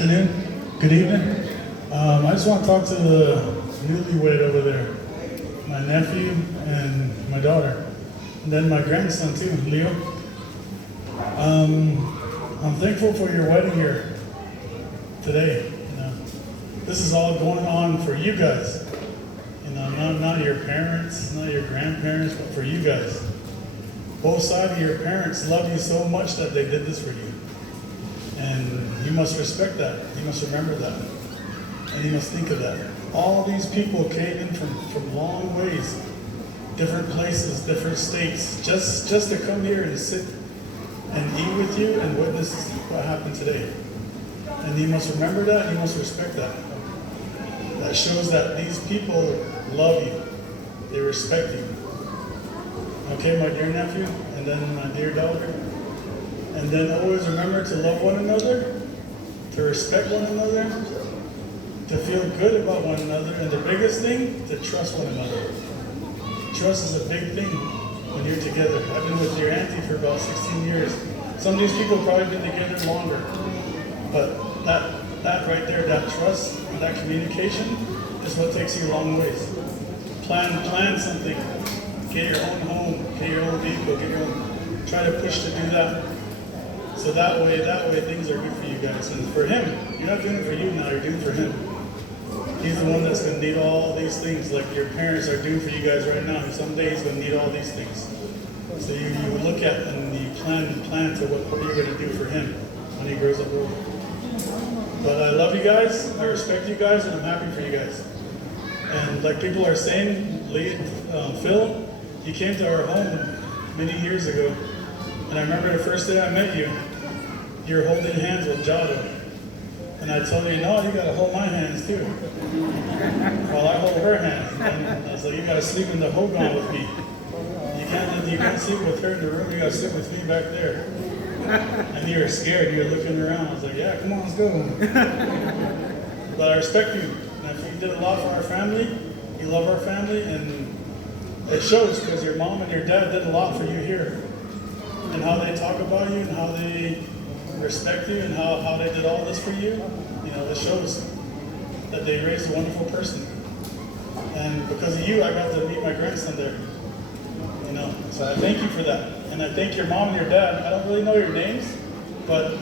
afternoon, good evening. I just want to talk to the newlywed over there, my nephew and my daughter, and then my grandson too, Leo. I'm thankful for your wedding here today. This is all going on for you guys. Not your parents, not your grandparents, but for you guys. Both sides of your parents love you so much that they did this for you. And you must respect that. You must remember that. And you must think of that. All these people came in from long ways, different places, different states, just to come here and sit and eat with you and witness what happened today. And you must remember that, you must respect that. That shows that these people love you. They respect you. Okay, my dear nephew, and then my dear daughter. And then always remember to love one another, to respect one another, to feel good about one another, and the biggest thing, to trust one another. Trust is a big thing when you're together. I've been with your auntie for about 16 years. Some of these people have probably been together longer. But that right there, that trust and that communication is what takes you a long ways. Plan something. Get your own home, get your own vehicle, try to push to do that. So that way things are good for you guys. And for him, you're not doing it for you now, you're doing it for him. He's the one that's going to need all these things like your parents are doing for you guys right now. And someday he's going to need all these things. So you look at and you plan to what you're going to do for him when he grows up older. But I love you guys, I respect you guys, and I'm happy for you guys. And like people are saying, Phil, you came to our home many years ago. And I remember the first day I met you, you were holding hands with Jado. And I told you, no, you gotta hold my hands too. While I hold her hands. And I was like, you gotta sleep in the Hogan with me. You can't sleep with her in the room, you gotta sleep with me back there. And you were scared, you were looking around. I was like, yeah, come on, let's go. But I respect you. And you did a lot for our family. You love our family, and it shows because your mom and your dad did a lot for you here. And how they talk about you and how they respect you and how they did all this for you, it shows that they raised a wonderful person. And because of you, I got to meet my grandson there. So I thank you for that. And I thank your mom and your dad. I don't really know your names, but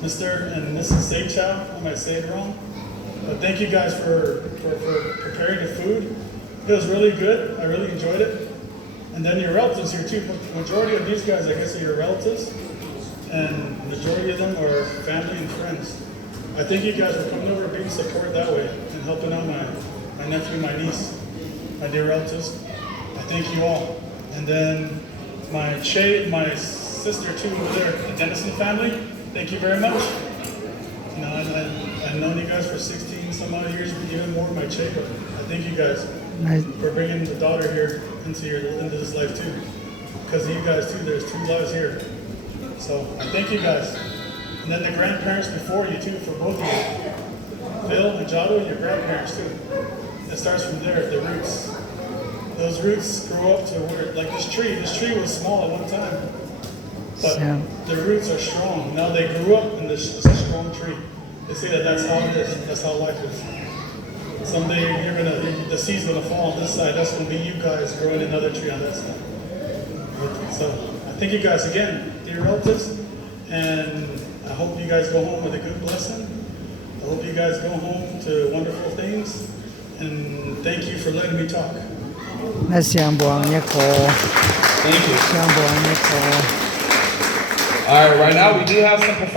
Mr. and Mrs. Seichow, I might say it wrong. But thank you guys for preparing the food. It was really good. I really enjoyed it. And then your relatives here too. Majority of these guys, I guess, are your relatives. And majority of them are family and friends. I thank you guys for coming over and being support that way and helping out my nephew, my niece, my dear relatives. I thank you all. And then my sister too over there, the Dennison family, thank you very much. I've known you guys for 16 some odd years, even more my Che, but I thank you guys for bringing the daughter here into this life too. Because of you guys too, there's 2 lives here. So I thank you guys. And then the grandparents before you too, for both of you. Phil and Jado, and your grandparents too. It starts from there, the roots. Those roots grow up to where, like this tree was small at one time. But the roots are strong. Now they grew up and it's a strong tree. They say that's how it is, that's how life is. Someday the seed's gonna fall on this side, that's gonna be you guys growing another tree on that side. So I thank you guys again, dear relatives, and I hope you guys go home with a good blessing. I hope you guys go home to wonderful things, and thank you for letting me talk. Thank you. All right, right now we do have some performance.